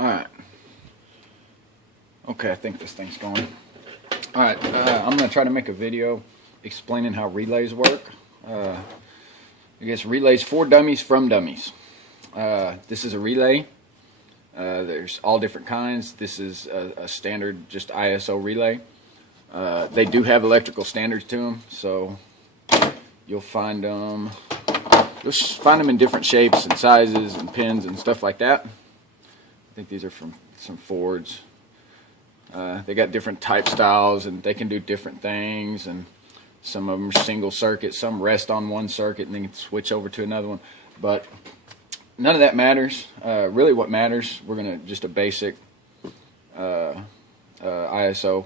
Alright. Okay, I think this thing's going. Alright, I'm going to try to make a video explaining how relays work. I guess relays for dummies from dummies. This is a relay. There's all different kinds. This is a standard just ISO relay. They do have electrical standards to them, so you'll find them in different shapes and sizes and pins and stuff like that. I think these are from some Fords. They got different type styles and they can do different things, and some of them are single circuit, some rest on one circuit and then can switch over to another one. But none of that matters. Really what matters, we're going to just a basic ISO.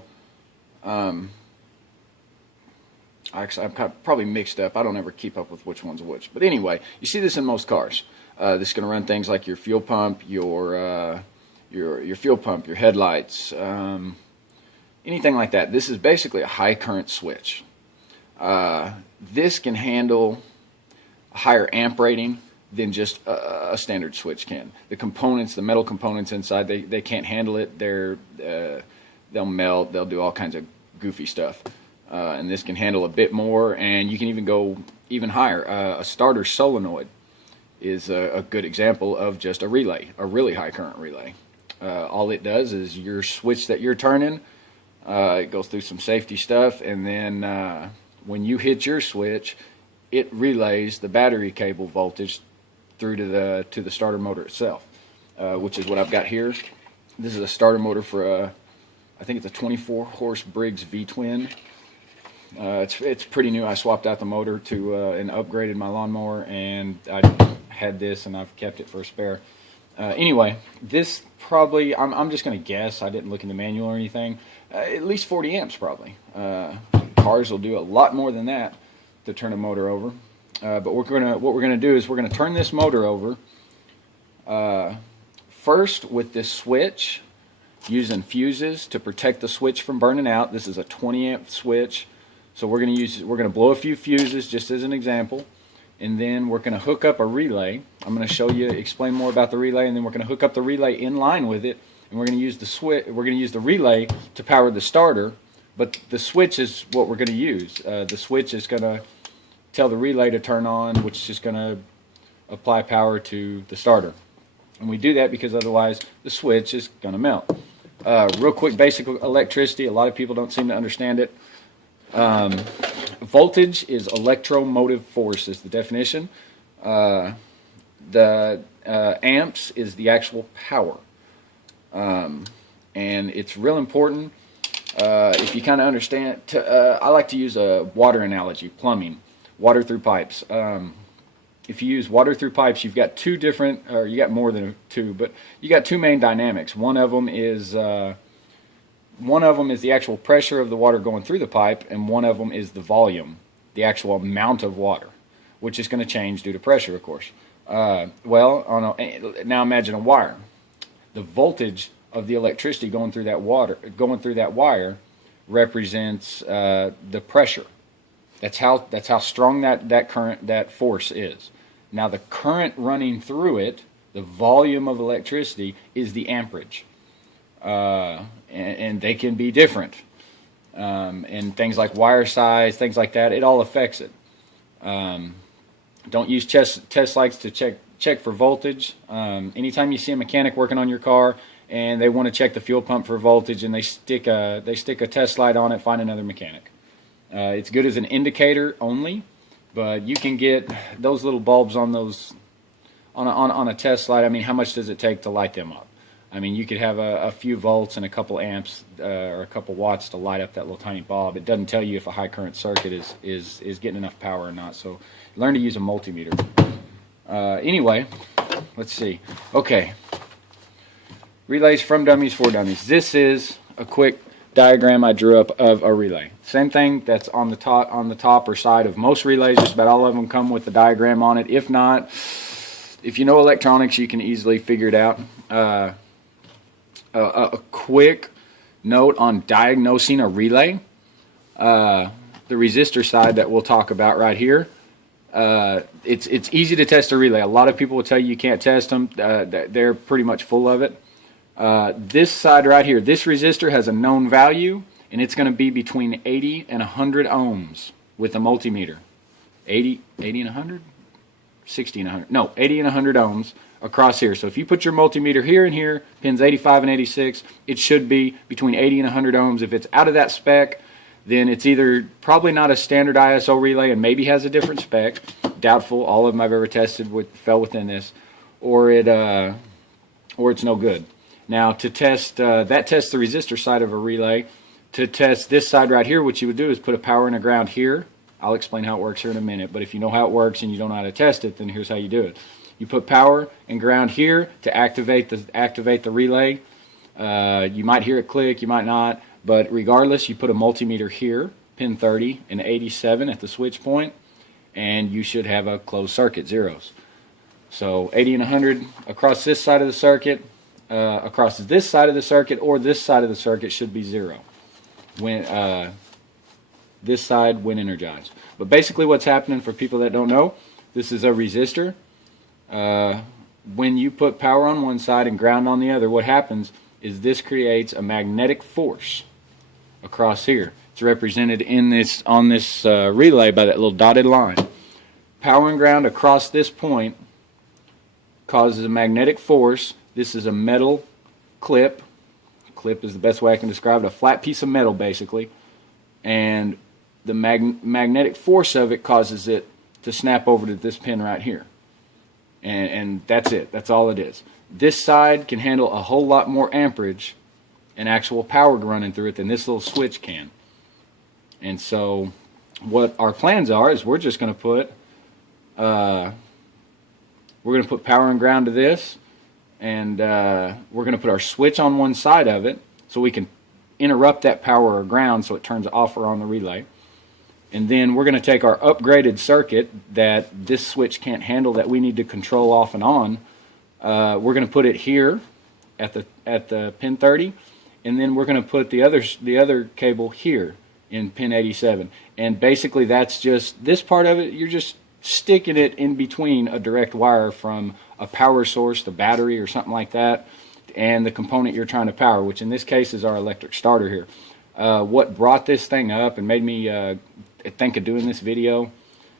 Actually, I'm probably mixed up. I don't ever keep up with which one's which. But anyway, you see this in most cars. This is going to run things like your fuel pump, your fuel pump, your headlights, anything like that. This is basically a high current switch. This can handle a higher amp rating than just a standard switch can. The components, the metal components inside, they can't handle it. They'll melt. They'll do all kinds of goofy stuff. And this can handle a bit more, and you can even go even higher. A starter solenoid is a good example of just a relay, a really high current relay. All it does is your switch that you're turning, it goes through some safety stuff, and then when you hit your switch, it relays the battery cable voltage through to the starter motor itself, which is what I've got here. This is a starter motor for I think it's a 24 horse Briggs V-twin. It's pretty new. I swapped out the motor to and upgraded my lawnmower, and I had this and I've kept it for a spare. Anyway, this probably, I'm just going to guess, I didn't look in the manual or anything, at least 40 amps probably. Cars will do a lot more than that to turn a motor over. But what we're gonna do is we're going to turn this motor over first with this switch, using fuses to protect the switch from burning out. This is a 20 amp switch, so we're going to blow a few fuses just as an example, and then we're going to hook up a relay. I'm going to explain more about the relay, and then we're going to hook up the relay in line with it, and we're going to use the switch. We're going to use the relay to power the starter, but the switch is what we're going to use. The switch is going to tell the relay to turn on, which is going to apply power to the starter. And we do that because otherwise the switch is going to melt. Real quick, basic electricity. A lot of people don't seem to understand it. Voltage is electromotive force is the definition. The amps is the actual power. And it's real important if you kind of understand. I like to use a water analogy, plumbing, water through pipes. If you use water through pipes, you've got two different, or you got more than two, but you got two main dynamics. One of them is the actual pressure of the water going through the pipe, and one of them is the volume, the actual amount of water, which is going to change due to pressure, of course. Now imagine a wire. The voltage of the electricity going through that wire represents the pressure. That's how strong that force is. Now the current running through it, the volume of electricity, is the amperage. And they can be different. And things like wire size, things like that, it all affects it. Don't use test lights to check for voltage. Anytime you see a mechanic working on your car and they want to check the fuel pump for voltage and they stick a test light on it, find another mechanic. It's good as an indicator only, but you can get those little bulbs on those on a test light. I mean, how much does it take to light them up? I mean, you could have a few volts and a couple amps or a couple watts to light up that little tiny bulb. It doesn't tell you if a high current circuit is getting enough power or not. So learn to use a multimeter. Anyway, let's see. Okay, relays from dummies for dummies. This is a quick diagram I drew up of a relay. Same thing that's on the top or side of most relays. Just about all of them come with a diagram on it. If not, if you know electronics, you can easily figure it out. A quick note on diagnosing a relay. The resistor side that we'll talk about right here. It's easy to test a relay. A lot of people will tell you you can't test them. They're pretty much full of it. This side right here, this resistor has a known value, and it's going to be between 80 and 100 ohms with a multimeter. 80 and 100? 60 and 100. No, 80 and 100 ohms across here. So if you put your multimeter here and here, pins 85 and 86, it should be between 80 and 100 ohms. If it's out of that spec, then it's either probably not a standard ISO relay and maybe has a different spec. Doubtful. All of them I've ever tested fell within this, or it's no good. Now to test that tests the resistor side of a relay. To test this side right here, what you would do is put a power and a ground here. I'll explain how it works here in a minute, but if you know how it works and you don't know how to test it, then here's how you do it. You put power and ground here to activate the relay. You might hear it click, you might not, but regardless, you put a multimeter here, pin 30 and 87 at the switch point, and you should have a closed circuit, zeros. So 80 and 100 across this side of the circuit, across this side of the circuit, or this side of the circuit should be zero when this side when energized. But basically what's happening, for people that don't know, this is a resistor. When you put power on one side and ground on the other, what happens is this creates a magnetic force across here. It's represented on this relay by that little dotted line. Power and ground across this point causes a magnetic force. This is a metal clip. Clip is the best way I can describe it. A flat piece of metal, basically. And the magnetic force of it causes it to snap over to this pin right here. And that's it. That's all it is. This side can handle a whole lot more amperage and actual power running through it than this little switch can. And so what our plans are is we're just going to put power and ground to this, and we're going to put our switch on one side of it so we can interrupt that power or ground so it turns off or on the relay. And then we're going to take our upgraded circuit that this switch can't handle, that we need to control off and on. We're going to put it here at the pin 30, and then we're going to put the other cable here in pin 87. And basically that's just this part of it. You're just sticking it in between a direct wire from a power source, the battery or something like that, and the component you're trying to power, which in this case is our electric starter here. What brought this thing up and made me think of doing this video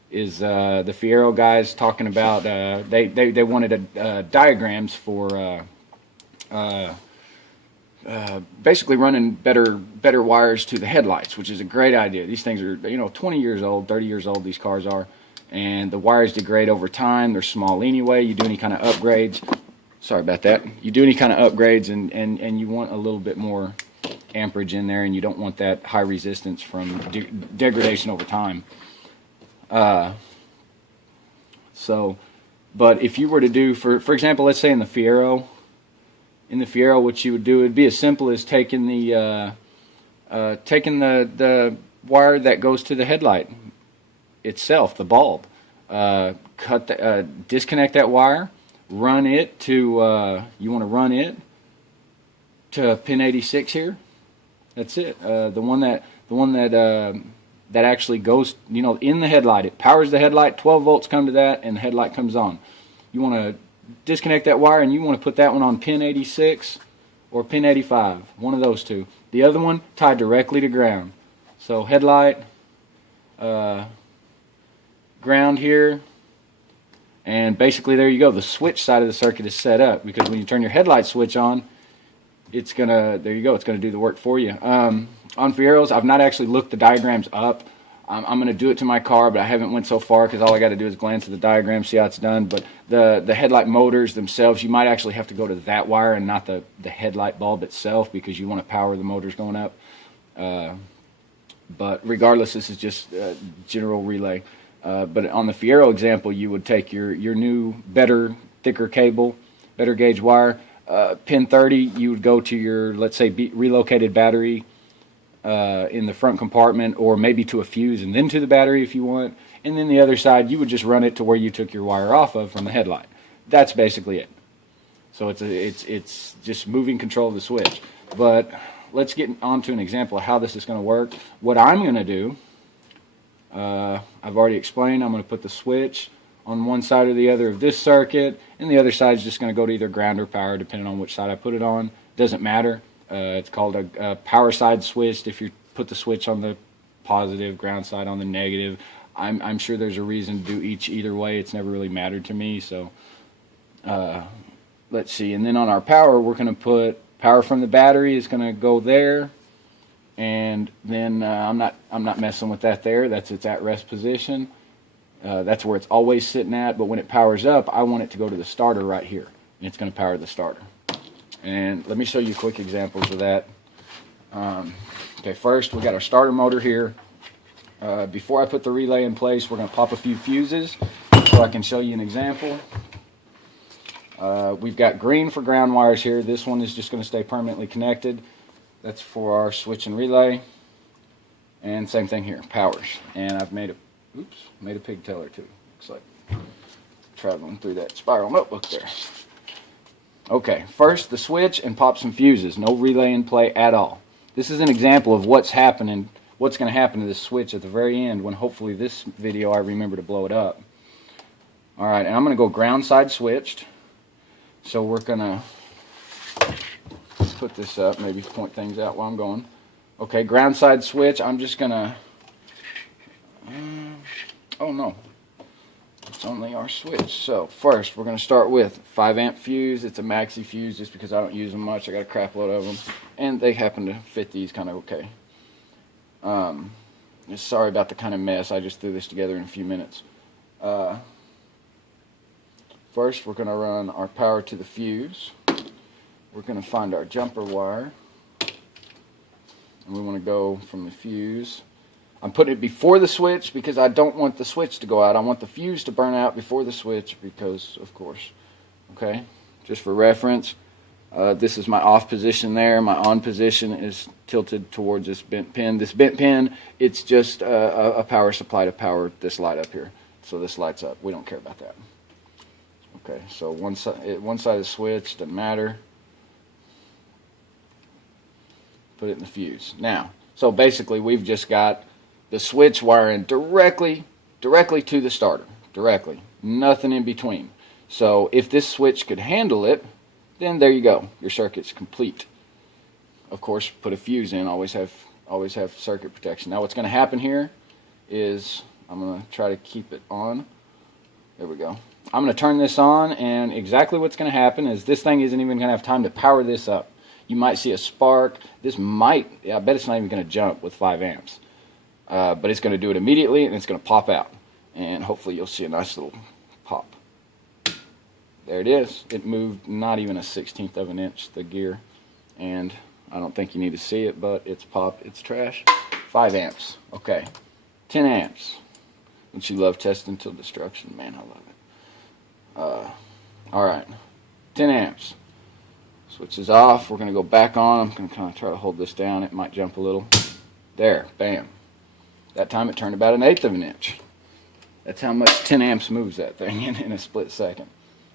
is the Fierro guys talking about they wanted diagrams for basically running better wires to the headlights, which is a great idea. These things are 20 years old, 30 years old, these cars are, and the wires degrade over time. They're small anyway. You do any kind of upgrades, sorry about that, you do any kind of upgrades and you want a little bit more amperage in there, and you don't want that high resistance from degradation over time. But if you were to do, for example, let's say in the Fierro, what you would do would be as simple as taking the wire that goes to the headlight itself, the bulb, disconnect that wire, run it to you want to run it to pin 86 here. That's it. The one that actually goes, in the headlight. It powers the headlight. 12 volts come to that, and the headlight comes on. You want to disconnect that wire, and you want to put that one on pin 86 or pin 85. One of those two. The other one tied directly to ground. So headlight, ground here, and basically there you go. The switch side of the circuit is set up, because when you turn your headlight switch on, it's gonna, there you go, it's gonna do the work for you. On Fierros, I've not actually looked the diagrams up. I'm gonna do it to my car, but I haven't went so far because all I got to do is glance at the diagram, see how it's done. But the headlight motors themselves, you might actually have to go to that wire and not the headlight bulb itself, because you want to power the motors going up. But regardless, this is just a general relay. But on the Fierro example, you would take your new, better, thicker cable, better gauge wire. Pin 30, you would go to your, let's say, relocated battery in the front compartment, or maybe to a fuse and then to the battery if you want. And then the other side, you would just run it to where you took your wire off of from the headlight. That's basically it. So it's just moving control of the switch. But let's get on to an example of how this is going to work. What I'm going to do, I've already explained, I'm going to put the switch on one side or the other of this circuit, and the other side is just going to go to either ground or power, depending on which side I put it on. Doesn't matter. It's called a power side switched if you put the switch on the positive, ground side on the negative. I'm sure there's a reason to do either way. It's never really mattered to me. So let's see. And then on our power, we're going to put power from the battery is going to go there. And then I'm not messing with that there. That's its at rest position. That's where it's always sitting at. But when it powers up, I want it to go to the starter right here, and it's going to power the starter. And let me show you quick examples of that. Okay, first we got our starter motor here. Before I put the relay in place, we're going to pop a few fuses so I can show you an example. We've got green for ground wires here. This one is just going to stay permanently connected. That's for our switch and relay. And same thing here, powers. And I've made a pigtail or two. Looks like traveling through that spiral notebook there. Okay, first the switch and pop some fuses. No relay in play at all. This is an example of what's going to happen to this switch at the very end when hopefully this video I remember to blow it up. Alright, and I'm going to go ground side switched. So we're going to put this up, maybe point things out while I'm going. Okay, ground side switch. I'm just going to... oh no, it's only our switch. So first we're going to start with 5 amp fuse. It's a maxi fuse just because I don't use them much. I got a crap load of them, and they happen to fit these kind of okay. Sorry about the kind of mess. I just threw this together in a few minutes. First we're going to run our power to the fuse. We're going to find our jumper wire, and we want to go from the fuse. I'm putting it before the switch because I don't want the switch to go out. I want the fuse to burn out before the switch because, of course. Okay, just for reference, this is my off position there. My on position is tilted towards this bent pin. This bent pin, it's just a power supply to power this light up here. So this lights up. We don't care about that. Okay, so one side is switched, doesn't matter. Put it in the fuse. Now, so basically we've just got the switch wiring directly to the starter. Directly. Nothing in between. So if this switch could handle it, then there you go. Your circuit's complete. Of course, put a fuse in. Always have circuit protection. Now what's going to happen here is I'm going to try to keep it on. There we go. I'm going to turn this on, and exactly what's going to happen is this thing isn't even going to have time to power this up. You might see a spark. This might, I bet it's not even going to jump with 5 amps. But it's going to do it immediately, and it's going to pop out. And hopefully you'll see a nice little pop. There it is. It moved not even a 1/16 of an inch, the gear. And I don't think you need to see it, but it's popped. It's trash. 5 amps. Okay. 10 amps. Don't you love testing till destruction? Man, I love it. Alright. 10 amps. Switch is off. We're going to go back on. I'm going to kind of try to hold this down. It might jump a little. There. Bam. That time it turned about 1/8 of an inch. That's how much 10 amps moves that thing in a split second.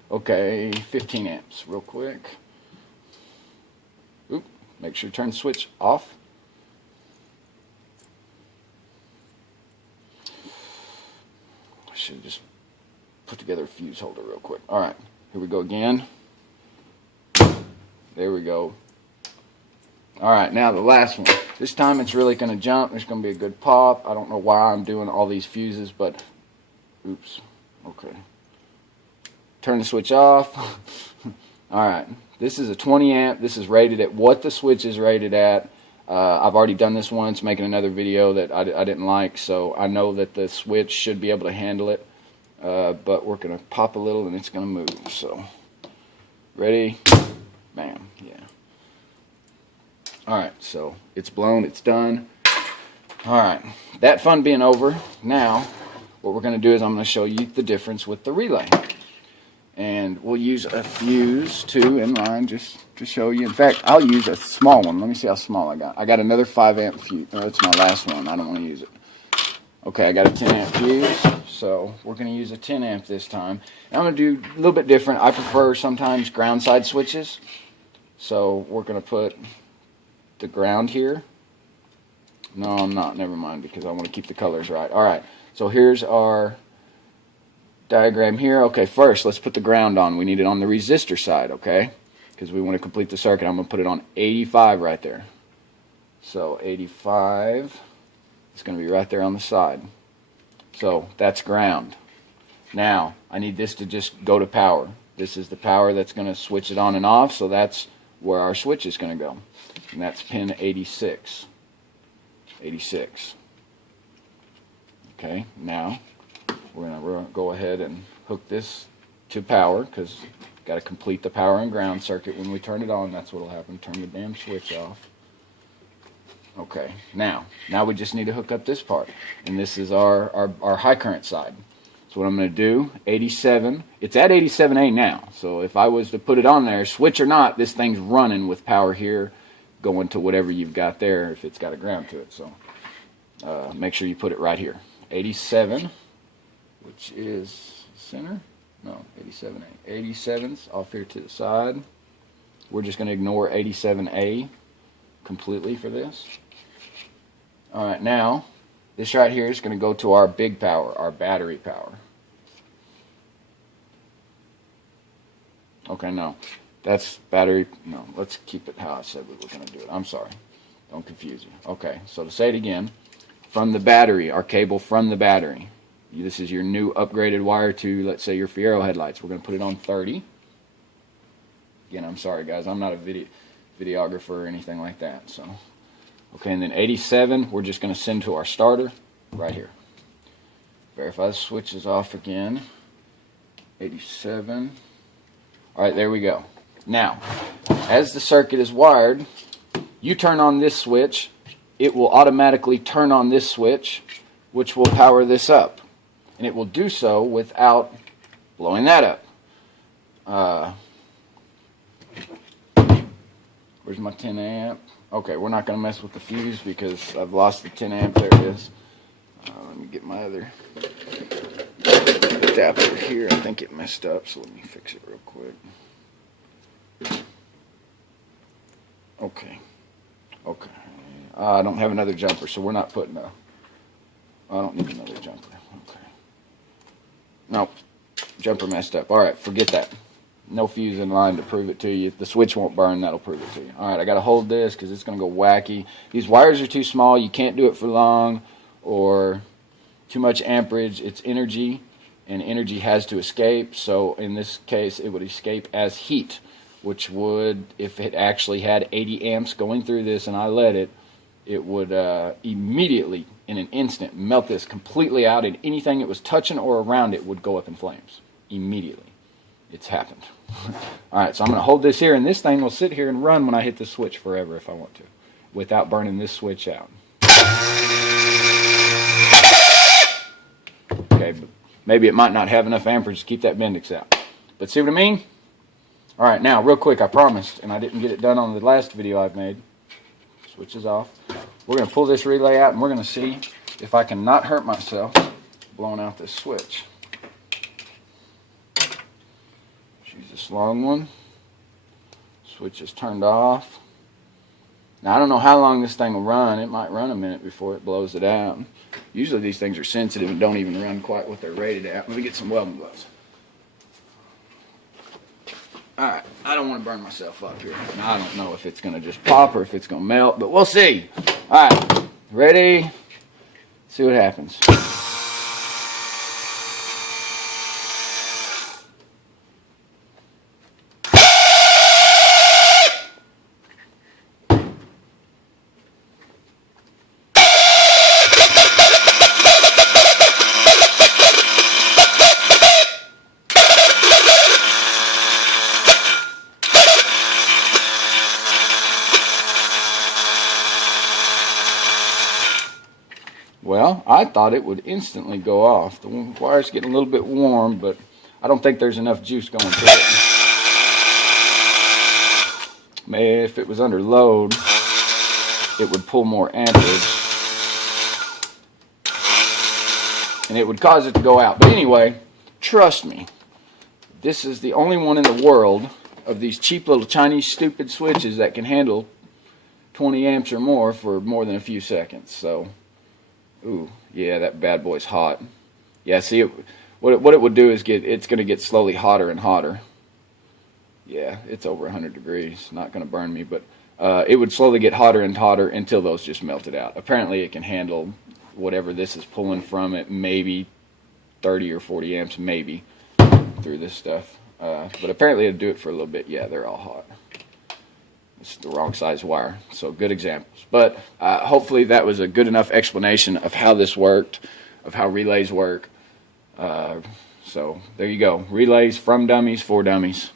Okay, 15 amps real quick. Oop, make sure you turn the switch off. I should have just put together a fuse holder real quick. Alright, here we go again. There we go. Alright, now the last one. This time it's really going to jump. There's going to be a good pop. I don't know why I'm doing all these fuses, but oops. Okay. Turn the switch off. Alright, this is a 20 amp. This is rated at what the switch is rated at. I've already done this once, making another video that I didn't like, so I know that the switch should be able to handle it. But we're going to pop a little and it's going to move. So, ready? Bam. Yeah. Alright, so it's blown, it's done. Alright, that fun being over, now what we're going to do is I'm going to show you the difference with the relay. And we'll use a fuse too in line just to show you. In fact, I'll use a small one. Let me see how small I got. I got another 5 amp fuse. That's my last one. I don't want to use it. Okay, I got a 10 amp fuse. So we're going to use a 10 amp this time. And I'm going to do a little bit different. I prefer sometimes ground side switches. So we're going to put the ground here. No, I'm not. Never mind, because I want to keep the colors right. Alright, so here's our diagram here. Okay, first let's put the ground on. We need it on the resistor side, okay? Because we want to complete the circuit. I'm going to put it on 85 right there. So 85 is going to be right there on the side. So that's ground. Now I need this to just go to power. This is the power that's going to switch it on and off, so that's where our switch is going to go. And that's pin 86. 86. Okay, now we're going to go ahead and hook this to power, because got to complete the power and ground circuit. When we turn it on, that's what will happen. Turn the damn switch off. Okay, now we just need to hook up this part, and this is our high current side. So what I'm going to do, 87, it's at 87A now, so if I was to put it on there, switch or not, this thing's running with power here going to whatever you've got there if it's got a ground to it. So make sure you put it right here. 87, which is center, no, 87A. 87's off here to the side. We're just going to ignore 87A completely for this. Alright, now this right here is going to go to our big power, our battery power. Okay, no, that's battery, no, let's keep it how I said we were going to do it. I'm sorry, don't confuse you. Okay, so to say it again, from the battery, our cable from the battery, this is your new upgraded wire to, let's say, your Fiero headlights. We're going to put it on 30. Again, I'm sorry guys, I'm not a videographer or anything like that. So, okay, and then 87, we're just going to send to our starter right here. Verify the switch is off again. 87. Alright, there we go. Now, as the circuit is wired, you turn on this switch, it will automatically turn on this switch, which will power this up. And it will do so without blowing that up. Where's my 10 amp? Okay, we're not going to mess with the fuse because I've lost the 10 amp. There it is. Let me get my other adapter here. I think it messed up, so let me fix it real quick. Okay. Okay. I don't have another jumper, so we're not putting a... I don't need another jumper. Okay. Nope. Jumper messed up. Alright, forget that. No fuse in line to prove it to you. If the switch won't burn, that'll prove it to you. Alright, I got to hold this because it's going to go wacky. These wires are too small. You can't do it for long or too much amperage. It's energy, and energy has to escape. So in this case, it would escape as heat, which would, if it actually had 80 amps going through this and I let it, it would immediately, in an instant, melt this completely out, and anything it was touching or around it would go up in flames. Immediately. It's happened. Alright, so I'm going to hold this here, and this thing will sit here and run when I hit the switch forever if I want to, without burning this switch out. Okay, but maybe it might not have enough amperage to keep that Bendix out. But see what I mean? Alright, now, real quick, I promised, and I didn't get it done on the last video I've made. Switch is off. We're going to pull this relay out, and we're going to see if I can not hurt myself blowing out this switch. Use this long one. Switch is turned off. Now I don't know how long this thing will run. It might run a minute before it blows it out. Usually these things are sensitive and don't even run quite what they're rated at. Let me get some welding gloves. Alright, I don't want to burn myself up here. Now, I don't know if it's going to just pop or if it's going to melt, but we'll see. Alright, ready? See what happens. Well, I thought it would instantly go off. The wire's getting a little bit warm, but I don't think there's enough juice going through it. Maybe if it was under load, it would pull more amperage, and it would cause it to go out. But anyway, trust me, this is the only one in the world of these cheap little Chinese stupid switches that can handle 20 amps or more for more than a few seconds. So... ooh, yeah, that bad boy's hot. Yeah, see, what it would do is it's going to get slowly hotter and hotter. Yeah, it's over 100 degrees. Not going to burn me, but it would slowly get hotter and hotter until those just melted out. Apparently, it can handle whatever this is pulling from it, maybe 30 or 40 amps, maybe, through this stuff. But apparently, it'll do it for a little bit. Yeah, they're all hot. It's the wrong size wire. So good examples. But hopefully, that was a good enough explanation of how this worked, of how relays work. So there you go. Relays from dummies for dummies.